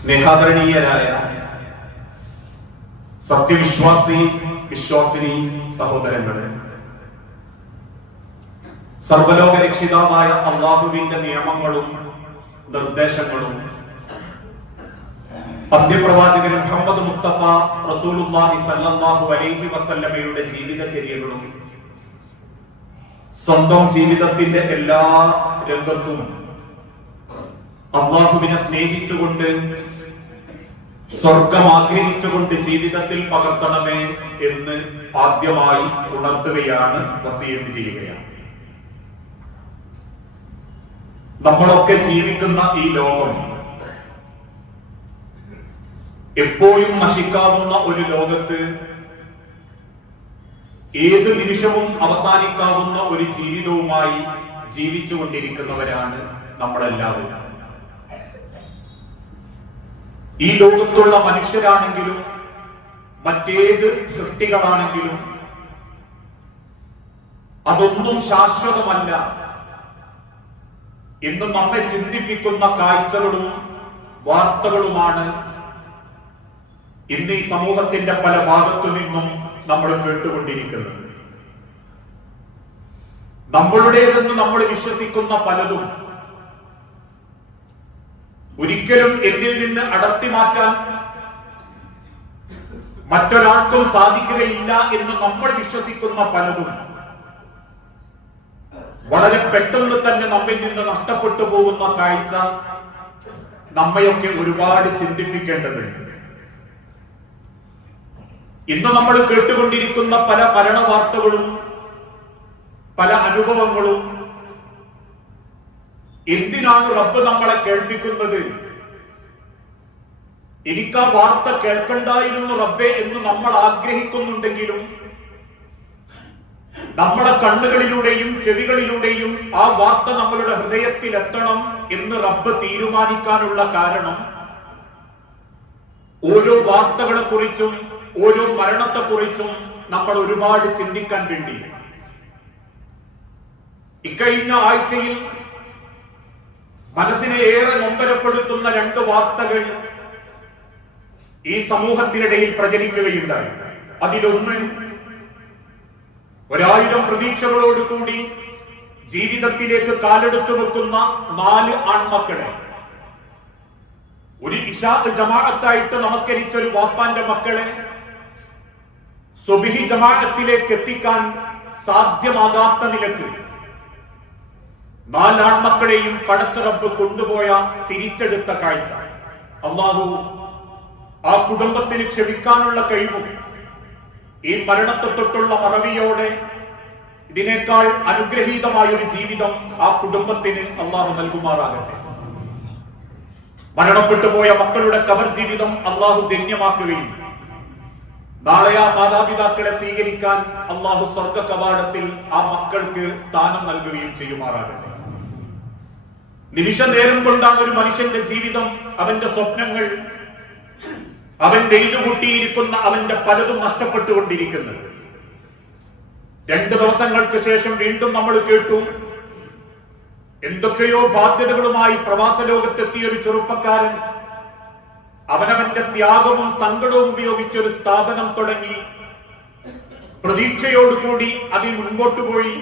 സ്നേഹാദരണീയരായ സത്യവിശ്വാസി വിശ്വാസിനി സഹോദരങ്ങളെ സർവലോക രക്ഷിതാവായ അള്ളാഹുവിന്റെ നിയമങ്ങളും നിർദ്ദേശങ്ങളും പദ്യപ്രവാചകൻ മുഹമ്മദ് മുസ്തഫ റസൂലുള്ളാഹി സല്ലല്ലാഹു അലൈഹി വസല്ലമയുടെ ജീവിതചര്യകളും സ്വന്തം ജീവിതത്തിന്റെ എല്ലാ രംഗത്തും അള്ളാഹുവിനെ സ്നേഹിച്ചുകൊണ്ട് സ്വർഗം ആഗ്രഹിച്ചുകൊണ്ട് ജീവിതത്തിൽ പകർത്തണമേ എന്ന് ആദ്യമായി ഉണർത്തുകയാണ് വസീയത്ത് ചെയ്യുകയാണ്. നമ്മളൊക്കെ ജീവിക്കുന്ന ഈ ലോകം എപ്പോഴും നശിക്കാവുന്ന ഒരു ലോകത്ത് ഏത് നിമിഷവും അവസാനിക്കാവുന്ന ഒരു ജീവിതവുമായി ജീവിച്ചുകൊണ്ടിരിക്കുന്നവരാണ് നമ്മളെല്ലാവരും. ഈ ലോകത്തുള്ള മനുഷ്യരാണെങ്കിലും മറ്റേത് സൃഷ്ടികളാണെങ്കിലും അതൊന്നും ശാശ്വതമല്ല എന്ന് നമ്മെ ചിന്തിപ്പിക്കുന്ന കാഴ്ചകളും വാർത്തകളുമാണ് ഇന്ന് ഈ സമൂഹത്തിന്റെ പല ഭാഗത്തു നിന്നും നമ്മൾ കേട്ടുകൊണ്ടിരിക്കുന്നത്. നമ്മളുടേതെന്ന് നമ്മൾ വിശ്വസിക്കുന്ന പലതും ഒരിക്കലും എന്നിൽ നിന്ന് അടർത്തി മാറ്റാൻ മറ്റൊരാൾക്കും സാധിക്കുകയില്ല എന്ന് നമ്മൾ വിശ്വസിക്കുന്ന പലതും വളരെ പെട്ടെന്ന് തന്നെ നമ്മിൽ നിന്ന് നഷ്ടപ്പെട്ടു പോകുന്ന കാഴ്ച നമ്മയൊക്കെ ഒരുപാട് ചിന്തിപ്പിക്കേണ്ടതുണ്ട്. ഇന്ന് നമ്മൾ കേട്ടുകൊണ്ടിരിക്കുന്ന പല മരണ വാർത്തകളും പല അനുഭവങ്ങളും എന്തിനാണ് റബ്ബ് നമ്മളെ കേൾപ്പിക്കുന്നത്? എനിക്ക് ആ വാർത്ത കേൾക്കണ്ടായിരുന്നു റബ്ബെ എന്ന് നമ്മൾ ആഗ്രഹിക്കുന്നുണ്ടെങ്കിലും നമ്മളെ കണ്ണുകളിലൂടെയും ചെവികളിലൂടെയും ആ വാർത്ത നമ്മളുടെ ഹൃദയത്തിൽ എത്തണം എന്ന് റബ്ബ് തീരുമാനിക്കാനുള്ള കാരണം ഓരോ വാർത്തകളെ കുറിച്ചും ഓരോ മരണത്തെക്കുറിച്ചും നമ്മൾ ഒരുപാട് ചിന്തിക്കാൻ വേണ്ടി. ഇക്കഴിഞ്ഞ ആഴ്ചയിൽ മനസ്സിനെ ഏറെ നൊമ്പരപ്പെടുത്തുന്ന രണ്ട് വാർത്തകൾ ഈ സമൂഹത്തിനിടയിൽ പ്രചരിക്കുകയുണ്ടായി. അതിലൊന്ന് ഒരായിരം പ്രതീക്ഷകളോടുകൂടി ജീവിതത്തിലേക്ക് കാലെടുത്തു വെക്കുന്ന നാല് ആൺമക്കളെ. ഒരു ഇഷാ ജമാഅത്തായിട്ട് നമസ്കരിച്ച ഒരു വാപ്പാന്റെ മക്കളെ സുബിഹി ജമാഅത്തിലേക്ക് എത്തിക്കാൻ സാധ്യമാകാത്ത നിലയ്ക്ക് നാലാൺമക്കളെയും പടച്ചിറപ്പ് കൊണ്ടുപോയ തിരിച്ചെടുത്ത കാഴ്ച. അള്ളാഹു ആ കുടുംബത്തിന് ക്ഷമിക്കാനുള്ള കഴിവും ഈ മരണത്തെ തൊട്ടുള്ള മറവിയോടെ ഇതിനേക്കാൾ അനുഗ്രഹീതമായൊരു ജീവിതം ആ കുടുംബത്തിന് അള്ളാഹു നൽകുമാറാകട്ടെ. മരണപ്പെട്ടു പോയ മക്കളുടെ കവർ ജീവിതം അള്ളാഹു ധന്യമാക്കുകയും നാളെ ആ മാതാപിതാക്കളെ സ്വീകരിക്കാൻ അള്ളാഹു സ്വർഗ കവാടത്തിൽ ആ മക്കൾക്ക് സ്ഥാനം നൽകുകയും ചെയ്യുമാറാകട്ടെ. നിമിഷ നേരം കൊണ്ടാണ് ഒരു മനുഷ്യന്റെ ജീവിതം അവന്റെ സ്വപ്നങ്ങൾ അവൻ നെയ്തുകൂട്ടിയിരിക്കുന്ന അവന്റെ പലതും നഷ്ടപ്പെട്ടുകൊണ്ടിരിക്കുന്നത് രണ്ട് ദിവസങ്ങൾക്ക് ശേഷം വീണ്ടും നമ്മൾ കേട്ടു എന്തൊക്കെയോ ബാധ്യതകളുമായി പ്രവാസ ലോകത്തെത്തിയ ഒരു ചെറുപ്പക്കാരൻ അവനവന്റെ ത്യാഗവും സങ്കടവും ഉപയോഗിച്ച് ഒരു സ്ഥാപനം തുടങ്ങി. പ്രതീക്ഷയോടുകൂടി അതിൽ മുൻപോട്ട് പോയി.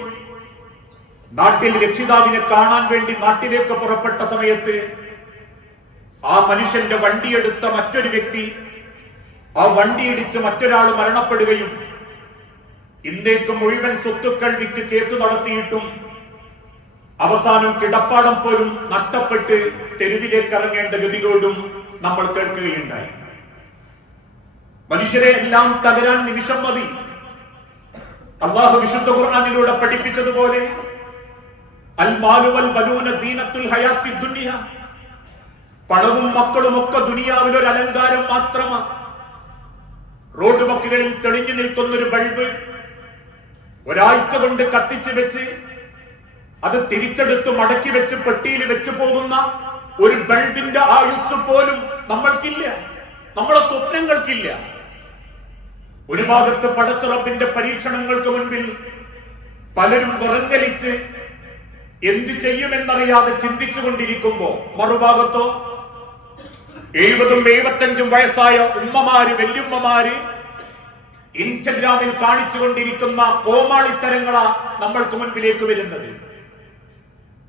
നാട്ടിൽ രക്ഷിതാവിനെ കാണാൻ വേണ്ടി നാട്ടിലേക്ക് പുറപ്പെട്ട സമയത്ത് ആ മനുഷ്യന്റെ വണ്ടിയെടുത്ത മറ്റൊരു വ്യക്തി ആ വണ്ടിയിടിച്ച് മറ്റൊരാൾ മരണപ്പെടുകയും ഇന്ത്യയ്ക്ക് മുഴുവൻ സ്വത്തുക്കൾ വിറ്റ് കേസ് നടത്തിയിട്ടും അവസാനം കിടപ്പാടം പോലും നഷ്ടപ്പെട്ട് തെരുവിലേക്ക് ഇറങ്ങേണ്ട ഗതികോടും നമ്മൾ കേൾക്കുകയുണ്ടായി. മനുഷ്യരെ എല്ലാം തകരാൻ നിമിഷം മതി. അള്ളാഹു വിശുദ്ധ ഖുർആാനിലൂടെ പഠിപ്പിച്ചതുപോലെ പണവും മക്കളും ഒക്കെ ദുനിയാവിൽ ഒരു അലങ്കാരം മാത്രമാണ് റോഡ് വക്കുകളിൽ തെളിഞ്ഞു നിൽക്കുന്ന ഒരു ബൾബ് ഒരാഴ്ച കൊണ്ട് കത്തിച്ചു വെച്ച് അത് തിരിച്ചെടുത്ത് മടക്കി വെച്ച് പെട്ടിയിൽ വെച്ച് പോകുന്ന ഒരു ബൾബിന്റെ ആയുസ് പോലും നമ്മൾക്കില്ല. നമ്മുടെ സ്വപ്നങ്ങൾക്കില്ല. ഒരു ഭാഗത്ത് പടച്ചുറപ്പിന്റെ പരീക്ഷണങ്ങൾക്ക് മുൻപിൽ പലരും വിറങ്ങലിച്ച് എന്തു ചെയ്യുമെന്നറിയാതെ ചിന്തിച്ചു കൊണ്ടിരിക്കുമ്പോ മറുഭാഗത്തോ എഴുപതും എഴുപത്തഞ്ചും വയസ്സായ ഉമ്മമാര് വല്യുമ്മമാര് ഇൻസ്റ്റഗ്രാമിൽ കാണിച്ചുകൊണ്ടിരിക്കുന്ന കോമാളിത്തരങ്ങളാ നമ്മൾക്ക് മുൻപിലേക്ക് വരുന്നത്.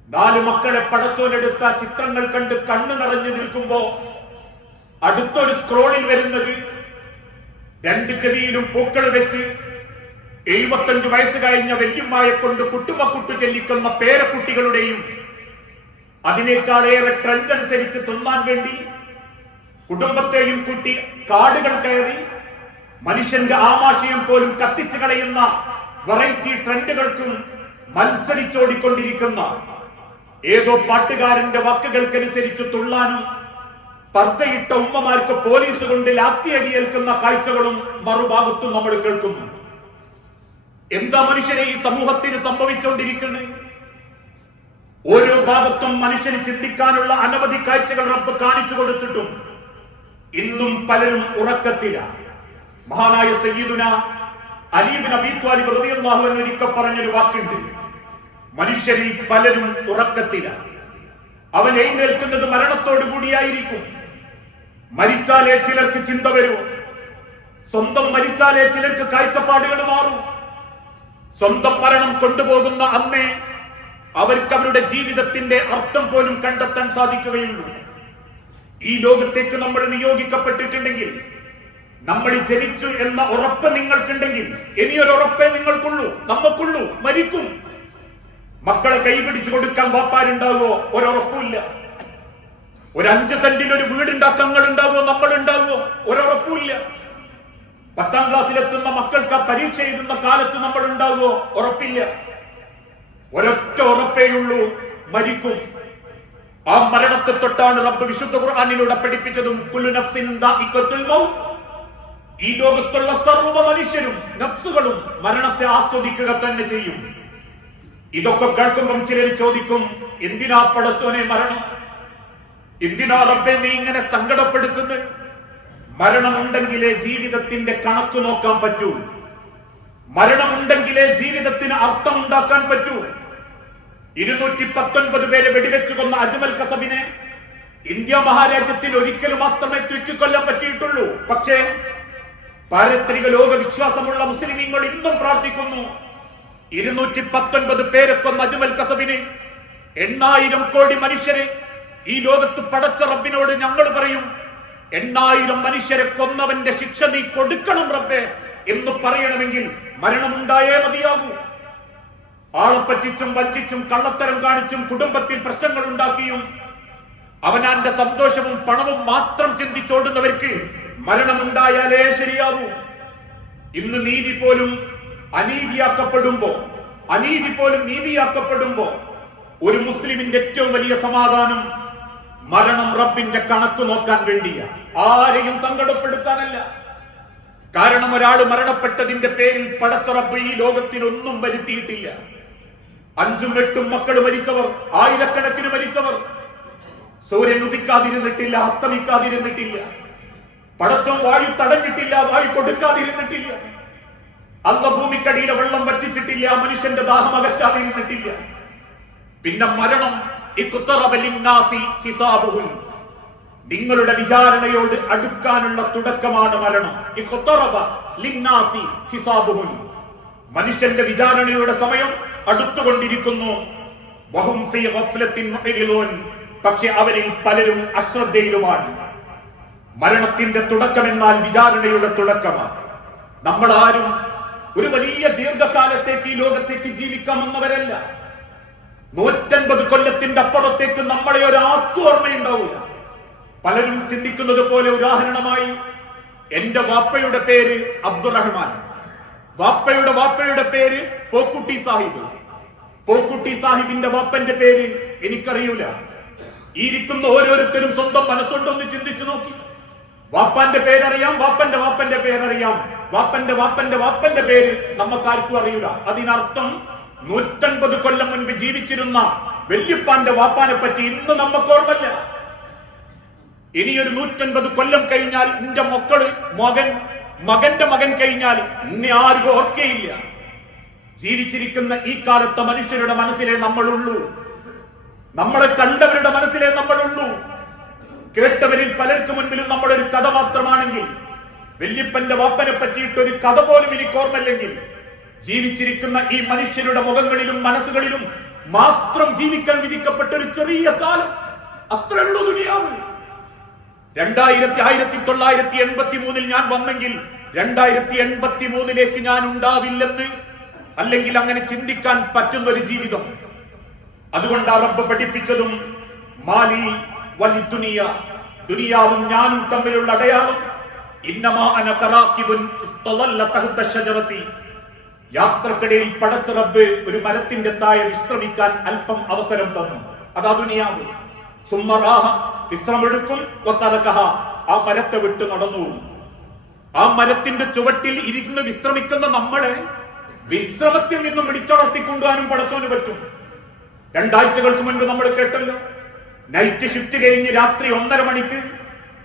നാല് മക്കളെ പടത്തോലെടുത്ത ചിത്രങ്ങൾ കണ്ട് കണ്ണു നിറഞ്ഞു നിൽക്കുമ്പോ അടുത്തൊരു സ്ക്രോളിൽ വരുന്നത് രണ്ട് ചെവിയിലും പൂക്കൾ വെച്ച് എഴുപത്തഞ്ച് വയസ്സ് കഴിഞ്ഞ വല്യമ്മയെ കൊണ്ട് കുട്ടുമക്കുട്ടു ചെല്ലിക്കുന്ന പേരക്കുട്ടികളുടെയും അതിനേക്കാളേറെ ട്രെൻഡ് അനുസരിച്ച് തിന്നാൻ വേണ്ടി കുടുംബത്തെയും കൂട്ടി കാടുകൾ കയറി മനുഷ്യന്റെ ആമാശയം പോലും കത്തിച്ചു കളയുന്ന വെറൈറ്റി ട്രെൻഡുകൾക്കും മത്സരിച്ചോടിക്കൊണ്ടിരിക്കുന്ന ഏതോ പാട്ടുകാരന്റെ വാക്കുകൾക്കനുസരിച്ച് തുള്ളാനും തർക്കയിട്ട ഉമ്മമാർക്ക് പോലീസ് കൊണ്ട് ലാത്തിയടിയേൽക്കുന്ന കാഴ്ചകളും മറുഭാഗത്തും നമ്മൾ കേൾക്കുന്നു. എന്താ മനുഷ്യനെ ഈ സമൂഹത്തിന് സംഭവിച്ചുകൊണ്ടിരിക്കുന്നത് ഓരോ ഭാഗത്തും മനുഷ്യന് ചിന്തിക്കാനുള്ള അനവധി കാഴ്ചകൾ റബ്ബ് കാണിച്ചു കൊടുത്തിട്ടും ഇന്നും പലരും ഉറക്കത്തില്ല മഹാനായ സയ്യിദുന അലീബിൻ അബീത്വാലി ത്വാലിബ് റളിയല്ലാഹു ഒരിക്കൽ പറഞ്ഞൊരു വാക്കുണ്ട്. മനുഷ്യരിൽ പലരും ഉറക്കത്തില്ല അവൻ എഴുന്നേൽക്കുന്നത് മരണത്തോടു കൂടിയായിരിക്കും. മരിച്ചാലേ ചിലർക്ക് ചിന്ത വരൂ. സ്വന്തം മരിച്ചാലേ ചിലർക്ക് കാഴ്ചപ്പാടുകൾ മാറും. സ്വന്തം മരണം കൊണ്ടുപോകുന്ന അന്നേ അവർക്ക് അവരുടെ ജീവിതത്തിന്റെ അർത്ഥം പോലും കണ്ടെത്താൻ സാധിക്കുകയുള്ളൂ. ഈ ലോകത്തേക്ക് നമ്മൾ നിയോഗിക്കപ്പെട്ടിട്ടുണ്ടെങ്കിൽ നമ്മൾ ജനിച്ചു എന്ന ഉറപ്പ് നിങ്ങൾക്കുണ്ടെങ്കിൽ ഇനിയൊരു ഉറപ്പേ നിങ്ങൾക്കുള്ളൂ നമുക്കുള്ളൂ മരിക്കും. മക്കളെ കൈപിടിച്ചു കൊടുക്കാൻ വാപ്പാരുണ്ടാകുമോ ഒരുറപ്പുമില്ല. ഒരു അഞ്ച് സെന്റിൽ ഒരു വീടുണ്ടാക്കാൻ നിങ്ങൾ നമ്മൾ ഉണ്ടാകുമോ ഒരുറപ്പുമില്ല. പത്താം ക്ലാസ്സിലെത്തുന്ന മക്കൾക്ക് പരീക്ഷ എഴുതുന്ന കാലത്ത് നമ്മൾ ഉണ്ടാകുമോ ഉറപ്പില്ല. ഒരൊറ്റ ഉറപ്പേയുള്ളൂ മരിക്കും. ആ മരണത്തെ തൊട്ടാണ് റബ്ബ് വിശുദ്ധ ഖുർആനിലൂടെ പഠിപ്പിച്ചതും. ഈ ലോകത്തുള്ള സർവ മനുഷ്യരും നഫ്സുകളും മരണത്തെ ആസ്വദിക്കുക തന്നെ ചെയ്യും. ഇതൊക്കെ കേൾക്കുമ്പം ചിലർ ചോദിക്കും എന്തിനാ പടച്ചോനെ മരണം? എന്തിനാ റബ്ബെ നീ ഇങ്ങനെ സങ്കടപ്പെടുത്തുന്നത്? മരണമുണ്ടെങ്കിലേ ജീവിതത്തിന്റെ കണക്ക് നോക്കാൻ പറ്റൂ. മരണമുണ്ടെങ്കിലേ ജീവിതത്തിന് അർത്ഥം ഉണ്ടാക്കാൻ പറ്റൂ. ഇരുന്നൂറ്റി പത്തൊൻപത് പേരെ വെടിവെച്ചു കൊന്ന അജ്മൽ കസബിനെ ഇന്ത്യ മഹാരാജ്യത്തിൽ ഒരിക്കലും മാത്രമേ തൂക്കിക്കൊല്ലാൻ പറ്റിയിട്ടുള്ളൂ. പക്ഷേ പാരത്രിക ലോക വിശ്വാസമുള്ള മുസ്ലിമീങ്ങൾ ഇന്നും പ്രാർത്ഥിക്കുന്നു. ഇരുന്നൂറ്റി പത്തൊൻപത് പേരെ കൊന്ന അജ്മൽ കസബിനെ എണ്ണായിരം കോടി മനുഷ്യരെ ഈ ലോകത്ത് പടച്ച റബ്ബിനോട് ഞങ്ങൾ പറയും. എണ്ണായിരം മനുഷ്യരെ കൊന്നവന്റെ ശിക്ഷ നീ കൊടുക്കണം റബ്ബേ എന്ന് പറയണമെങ്കിൽ മരണമുണ്ടായേ മതിയാകൂ. ആളെ പറ്റിച്ചും വഞ്ചിച്ചും കള്ളത്തരം കാണിച്ചും കുടുംബത്തിൽ പ്രശ്നങ്ങൾ ഉണ്ടാക്കിയും അവനാന്റെ സന്തോഷവും പണവും മാത്രം ചിന്തിച്ചോടുന്നവർക്ക് മരണമുണ്ടായാലേ ശരിയാവൂ ഇന്ന് നീതി പോലും അനീതിയാക്കപ്പെടുമ്പോ അനീതി പോലും നീതിയാക്കപ്പെടുമ്പോ ഒരു മുസ്ലിമിന്റെ ഏറ്റവും വലിയ സമാധാനം മരണം റബ്ബിന്റെ കണക്ക് നോക്കാൻ വേണ്ടിയ. ആരെയും സങ്കടപ്പെടുത്താനല്ല. കാരണം ഒരാൾ മരണപ്പെട്ടതിന്റെ പേരിൽ പടച്ച റബ്ബ് ഈ ലോകത്തിനൊന്നും വരുത്തിയിട്ടില്ല. അഞ്ചും എട്ടും മക്കൾ മരിച്ചവർ ആയിരക്കണക്കിന് മരിച്ചവർ. സൂര്യൻ ഉദിക്കാതിരുന്നിട്ടില്ല അസ്തമിക്കാതിരുന്നിട്ടില്ല. പടച്ചം വായു തടഞ്ഞിട്ടില്ല വായു കൊടുക്കാതിരുന്നിട്ടില്ല. അല്ല ഭൂമിക്കടിയിലെ വെള്ളം വറ്റിച്ചിട്ടില്ല മനുഷ്യന്റെ ദാഹം അകറ്റാതിരുന്നിട്ടില്ല. പിന്നെ മരണം. നിങ്ങളുടെ വിചാരണയോട് അടുക്കാനുള്ള തുടക്കമാണ് മരണം. മനുഷ്യന്റെ വിചാരണയുടെ സമയം അടുത്തുകൊണ്ടിരിക്കുന്നു. പക്ഷെ അവരിൽ പലരും അശ്രദ്ധയിലുമാണ്. മരണത്തിന്റെ തുടക്കം എന്നാൽ വിചാരണയുടെ തുടക്കമാണ് നമ്മൾ ആരും ഒരു വലിയ ദീർഘകാലത്തേക്ക് ഈ ലോകത്തേക്ക് ജീവിക്കാമെന്നവരല്ല. നൂറ്റൻപത് കൊല്ലത്തിന്റെ അപ്പുറത്തേക്ക് നമ്മളെ ഒരാൾക്കും ഓർമ്മയുണ്ടാവില്ല പലരും ചിന്തിക്കുന്നത് പോലെ ഉദാഹരണമായി എന്റെ വാപ്പയുടെ പേര് അബ്ദുറഹ്മാൻ. വാപ്പയുടെ വാപ്പയുടെ പേര് പോക്കുട്ടി സാഹിബ്. പോക്കുട്ടി സാഹിബിന്റെ വാപ്പന്റെ പേര് എനിക്കറിയൂല. ഇരിക്കുന്ന ഓരോരുത്തരും സ്വന്തം മനസ്സുകൊണ്ടൊന്ന് ചിന്തിച്ചു നോക്കി. വാപ്പാന്റെ പേരറിയാം വാപ്പന്റെ വാപ്പന്റെ പേരറിയാം. വാപ്പന്റെ വാപ്പന്റെ വാപ്പന്റെ പേര് നമുക്കാർക്കും അറിയൂല. അതിനർത്ഥം നൂറ്റൻപത് കൊല്ലം മുൻപ് ജീവിച്ചിരുന്ന വല്യപ്പാന്റെ വാപ്പാനെ പറ്റി ഇന്ന് നമുക്ക് ഓർമ്മല്ല ഇനിയൊരു നൂറ്റൻപത് കൊല്ലം കഴിഞ്ഞാൽ എന്റെ മക്കൾ മകൻ മകന്റെ മകൻ കഴിഞ്ഞാൽ ഇന്നെ ആരും ഓർക്കയില്ല. ജീവിച്ചിരിക്കുന്ന ഈ കാലത്തെ മനുഷ്യരുടെ മനസ്സിലെ നമ്മളുള്ളൂ. നമ്മളെ കണ്ടവരുടെ മനസ്സിലെ നമ്മളുള്ളൂ. കേട്ടവരിൽ പലർക്കും മുൻപിലും നമ്മളൊരു കഥ മാത്രമാണെങ്കിൽ വല്യപ്പന്റെ വാപ്പനെ പറ്റിയിട്ട് ഒരു കഥ പോലും എനിക്ക് ഓർമ്മല്ലെങ്കിൽ ജീവിച്ചിരിക്കുന്ന ഈ മനുഷ്യരുടെ മുഖങ്ങളിലും മനസ്സുകളിലും മാത്രം ജീവിക്കാൻ വിധിക്കപ്പെട്ട ഒരു ചെറിയ കാലം. അത്രയുള്ളൂ ദുനിയാവ്. രണ്ടായിരത്തി ആയിരത്തി തൊള്ളായിരത്തി എൺപത്തി മൂന്നിൽ ഞാൻ വന്നെങ്കിൽ രണ്ടായിരത്തി എൺപത്തി മൂന്നിലേക്ക് ഞാൻ ഉണ്ടാവില്ലെന്ന് അല്ലെങ്കിൽ അങ്ങനെ ചിന്തിക്കാൻ പറ്റുന്ന ഒരു ജീവിതം. അതുകൊണ്ട് റബ്ബ് പഠിപ്പിച്ചതും മാലി വലി ദുനിയ ദുനിയാവും ഞാനും തമ്മിലുള്ള അടയാളം. ഇന്നമാ അന കറാക്കിബുൻ തഹത്ത യാത്രക്കിടയിൽ പടച്ച റബ്ബ് ഒരു മരത്തിന്റെ താഴെ വിശ്രമിക്കാൻ അല്പം അവസരം തന്നു. അതാ ദുനിയാവ്. സുമ്മറാഹ വിശ്രമെടുക്കും ഒത്തറക്കഹ ആ മരത്തെ വിട്ട് നടന്നു. ആ മരത്തിന്റെ ചുവട്ടിൽ ഇരുന്ന് വിശ്രമിക്കുന്ന നമ്മളെ വിശ്രമത്തിൽ നിന്നും പിടിച്ചുണർത്തിക്കൊണ്ടുവാനും പടച്ചോന് പറ്റും. രണ്ടാഴ്ചകൾക്ക് മുൻപ് നമ്മൾ കേട്ടല്ലോ. നൈറ്റ് ഷിഫ്റ്റ് കഴിഞ്ഞ് രാത്രി ഒന്നര മണിക്ക്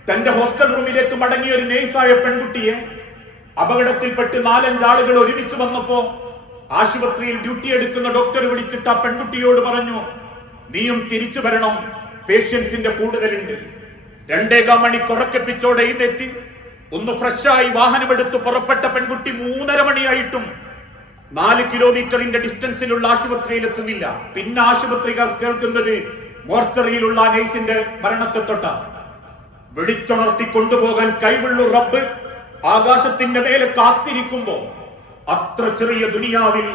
തന്റെ ഹോസ്റ്റൽ റൂമിലേക്ക് മടങ്ങിയ ഒരു നേഴ്സായ പെൺകുട്ടിയെ അപകടത്തിൽപ്പെട്ട് നാലഞ്ചാളുകൾ ഒരുമിച്ച് വന്നപ്പോ ആശുപത്രിയിൽ ഡ്യൂട്ടി എടുക്കുന്ന ഡോക്ടർ വിളിച്ചിട്ട് ആ പെൺകുട്ടിയോട് പറഞ്ഞു നീയും തിരിച്ചു വരണം പേഷ്യൻസിന്റെ കൂടുതലുണ്ട്. രണ്ടേകാം മണി കുറക്കപ്പിച്ചോടെ എഴുന്നേറ്റ് ഒന്ന് ഫ്രഷായി വാഹനമെടുത്ത് പുറപ്പെട്ട പെൺകുട്ടി മൂന്നര മണിയായിട്ടും നാല് കിലോമീറ്ററിന്റെ ഡിസ്റ്റൻസിലുള്ള ആശുപത്രിയിൽ എത്തുന്നില്ല പിന്നെ ആശുപത്രികൾ കേൾക്കുന്നത് മോർച്ചറിയിലുള്ള നേഴ്സിന്റെ മരണത്തെ തൊട്ട വിളിച്ചുണർത്തി കൊണ്ടുപോകാൻ കഴിവുള്ള റബ്ബ്. ആകാശത്തിന്റെ മേലെ കാത്തിരിക്കുമ്പോ അത്ര ചെറിയ ദുനിയാവിൽ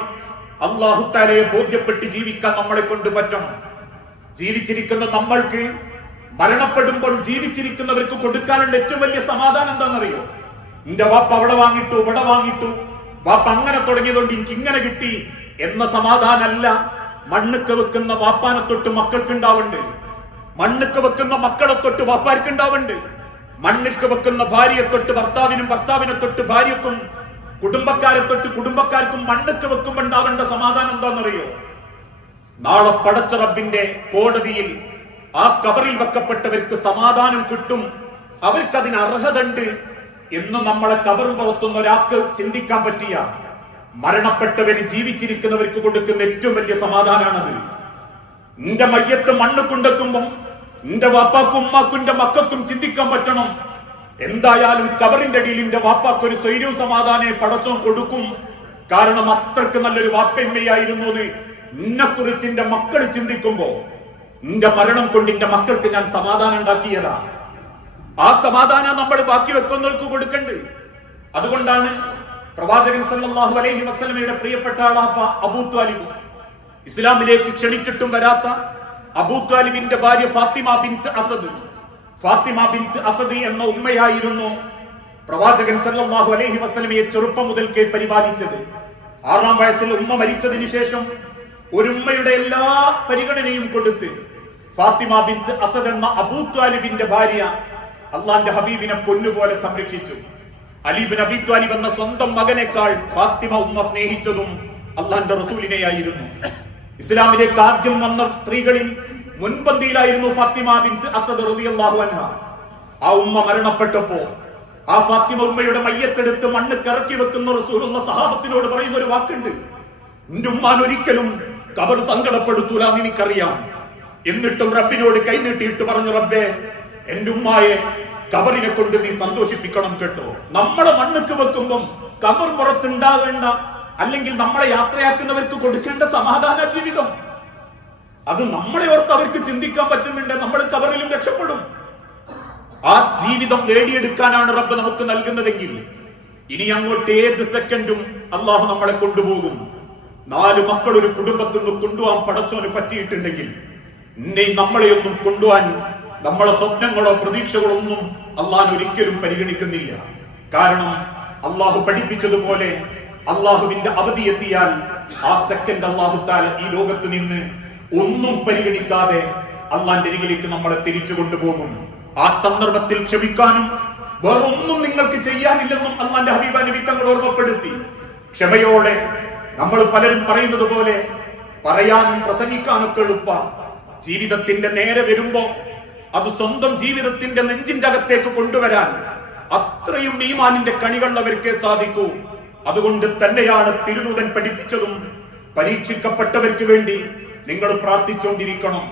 അള്ളാഹുത്താലയെ ബോധ്യപ്പെട്ട് ജീവിക്കാൻ നമ്മളെ കൊണ്ട് പറ്റണം. ജീവിച്ചിരിക്കുന്ന നമ്മൾക്ക് മരണപ്പെടുമ്പോൾ ജീവിച്ചിരിക്കുന്നവർക്ക് കൊടുക്കാനുള്ള ഏറ്റവും വലിയ സമാധാനം എന്താണെന്നറിയോ? നിന്റെ വാപ്പ അവിടെ വാങ്ങിട്ടു ഇവിടെ വാങ്ങിട്ടു വാപ്പ അങ്ങനെ തുടങ്ങിയതുകൊണ്ട് എനിക്ക് ഇങ്ങനെ കിട്ടി എന്ന സമാധാനമല്ല മണ്ണുക്ക് വെക്കുന്ന വാപ്പാനെ തൊട്ട് മക്കൾക്ക് ഉണ്ടാവുന്നുണ്ട് മണ്ണുക്ക് വെക്കുന്ന മക്കളെ തൊട്ട് വാപ്പാർക്ക് ഉണ്ടാവുന്നുണ്ട് മണ്ണിൽക്ക് വെക്കുന്ന ഭാര്യയെ തൊട്ട് ഭർത്താവിനും ഭർത്താവിനെ തൊട്ട് ഭാര്യക്കും കുടുംബക്കാരെ തൊട്ട് കുടുംബക്കാർക്കും മണ്ണുക്ക് വെക്കുമ്പോൾ ഉണ്ടാവേണ്ട സമാധാനം എന്താണെന്നറിയോ? നാളെ പടച്ച റബ്ബിന്റെ കോടതിയിൽ ആ കബറിൽ വെക്കപ്പെട്ടവർക്ക് സമാധാനം കിട്ടും. അവർക്ക് അതിന് അർഹതണ്ട് എന്ന് നമ്മളെ കബറും പുറത്തുന്ന ഒരാൾക്ക് ചിന്തിക്കാൻ പറ്റിയ മരണപ്പെട്ടവര് ജീവിച്ചിരിക്കുന്നവർക്ക് കൊടുക്കുന്ന ഏറ്റവും വലിയ സമാധാനമാണത് നിന്റെ മയ്യത്ത് മണ്ണ് കൊണ്ടെത്തുമ്പോ നിന്റെ വാപ്പാക്കും ഉമ്മാക്കും എന്റെ മക്കൾക്കും ചിന്തിക്കാൻ പറ്റണം. എന്തായാലും കബറിന്റെ അടിയിൽ എന്റെ വാപ്പാക്ക് ഒരു സ്വൈര്യവും സമാധാനം പടച്ചോൻ കൊടുക്കും. കാരണം അത്രയ്ക്ക് നല്ലൊരു വാപ്പയമ്മയായിരുന്നു എന്ന് നിന്നെ കുറിച്ച് എന്റെ മക്കൾ ചിന്തിക്കുമ്പോ നിന്റെ മരണം കൊണ്ട് എന്റെ മക്കൾക്ക് ഞാൻ സമാധാനം ഉണ്ടാക്കിയതാ. ആ സമാധാനം നമ്മൾ ബാക്കി വെക്കുന്നവർക്ക് കൊടുക്കണ്ട്. അതുകൊണ്ടാണ് പ്രവാചകൻ സല്ലല്ലാഹു അലൈഹി വസല്ലമയുടെ പ്രിയപ്പെട്ട ആളാപ്പ അബൂ ത്വാലിബ്. ഇസ്ലാമിലേക്ക് ക്ഷണിച്ചിട്ടും വരാത്ത അബൂ ത്വാലിബിന്റെ ഭാര്യ Fatima bint Asad. Fatima bint Asad എന്ന ഉമ്മയായിരുന്നു പ്രവാചകൻ സല്ലല്ലാഹു അലൈഹി വസല്ലമയെ ചെറുപ്പം മുതൽക്കേ പരിപാലിച്ചത്. ആറാം വയസ്സിൽ ഉമ്മ മരിച്ചതിന് ശേഷം ഒരു ഉമ്മയുടെ എല്ലാ പരിഗണനയും കൊടുത്ത് ഫാത്തിമ ബിന്ത് അസദ് എന്ന അബൂത്വാലിബിന്റെ ഭാര്യ അള്ളാന്റെ ഹബീബിനെ പൊന്നുപോലെ സംരക്ഷിച്ചു. അലീബിൻ അബി ത്വാലിബ് എന്ന സ്വന്തം മകനേക്കാൾ ഫാത്തിമ ഉമ്മ സ്നേഹിച്ചതും അള്ളാന്റെ റസൂലിനെയായിരുന്നു. ഇസ്ലാമിലേക്ക് ആദ്യം വന്ന സ്ത്രീകളിൽ മുൻപന്തിയിലായിരുന്നു ഫാത്തിമ ബിന്ത് അസദ് റളിയല്ലാഹു അൻഹ. ആ ഉമ്മ മരണപ്പെട്ടപ്പോ ആ ഫാത്തിമ ഉമ്മയുടെ മയ്യത്തെടുത്ത് മണ്ണ് കറക്കി വെക്കുന്ന റസൂലുള്ള സഹാബത്തിനോട് പറയുന്ന ഒരു വാക്കുണ്ട്. നിന്റെ ഉമ്മാൻ ഒരിക്കലും കബർ സങ്കടപ്പെടുത്തൂല എനിക്കറിയാം. എന്നിട്ടും റബ്ബിനോട് കൈനീട്ടിയിട്ട് പറഞ്ഞു റബ്ബേ എന്റെ ഉമ്മായെ കബറിനെ കൊണ്ട് നീ സന്തോഷിപ്പിക്കണം കേട്ടോ. നമ്മളെ മണ്ണുക്ക് വെക്കുമ്പം കബർ പുറത്തുണ്ടാകേണ്ട അല്ലെങ്കിൽ നമ്മളെ യാത്രയാക്കുന്നവർക്ക് കൊടുക്കേണ്ട സമാധാന ജീവിതം. അത് നമ്മളെ ഓർത്ത് അവർക്ക് ചിന്തിക്കാൻ പറ്റുന്നുണ്ട്. നമ്മൾ കവറിലും രക്ഷപ്പെടും. ആ ജീവിതം നേടിയെടുക്കാനാണ് റബ്ബ് നമുക്ക് നൽകുന്നതെങ്കിൽ ഇനി അങ്ങോട്ട് ഏത് സെക്കൻഡും അള്ളാഹു നമ്മളെ കൊണ്ടുപോകും. നാല് മക്കൾ ഒരു കുടുംബത്തിൽ നിന്ന് കൊണ്ടുപോകാൻ പടച്ചോന് പറ്റിയിട്ടുണ്ടെങ്കിൽ ഇന്നെ നമ്മളെയൊന്നും കൊണ്ടുപോകാൻ നമ്മളെ സ്വപ്നങ്ങളോ പ്രതീക്ഷകളോ ഒന്നും അള്ളാഹൻ ഒരിക്കലും പരിഗണിക്കുന്നില്ല. കാരണം അള്ളാഹു പഠിപ്പിച്ചതുപോലെ അള്ളാഹുവിന്റെ അവധി എത്തിയാൽ ആ സെക്കൻഡ് അള്ളാഹു താല ഈ ലോകത്ത് നിന്ന് ഒന്നും പരിഗണിക്കാതെ അള്ളാന്റെ അരികിലേക്ക് നമ്മളെ തിരിച്ചു കൊണ്ടുപോകും. ആ സന്ദർഭത്തിൽ ക്ഷമിക്കാനും വേറൊന്നും നിങ്ങൾക്ക് ചെയ്യാനില്ലെന്നും അള്ളാന്റെ ഹബീബ നബി ഓർമ്മപ്പെടുത്തി. ക്ഷമയോടെ നമ്മൾ പലരും പറയുന്നത് പോലെ പറയാനും പ്രസംഗിക്കാനൊക്കെ എളുപ്പ. ജീവിതത്തിന്റെ നേരെ വരുമ്പോ അത് സ്വന്തം ജീവിതത്തിന്റെ നെഞ്ചിന്റെ അകത്തേക്ക് കൊണ്ടുവരാൻ അത്രയും ഈമാനിന്റെ അവർക്കേ സാധിക്കൂ. അതുകൊണ്ട് തന്നെയാണ് തിരുദൂതൻ പഠിപ്പിച്ചതും പരീക്ഷിക്കപ്പെട്ടവർക്ക് വേണ്ടി നിങ്ങൾ പ്രാർത്ഥിച്ചുകൊണ്ടിരിക്കണം.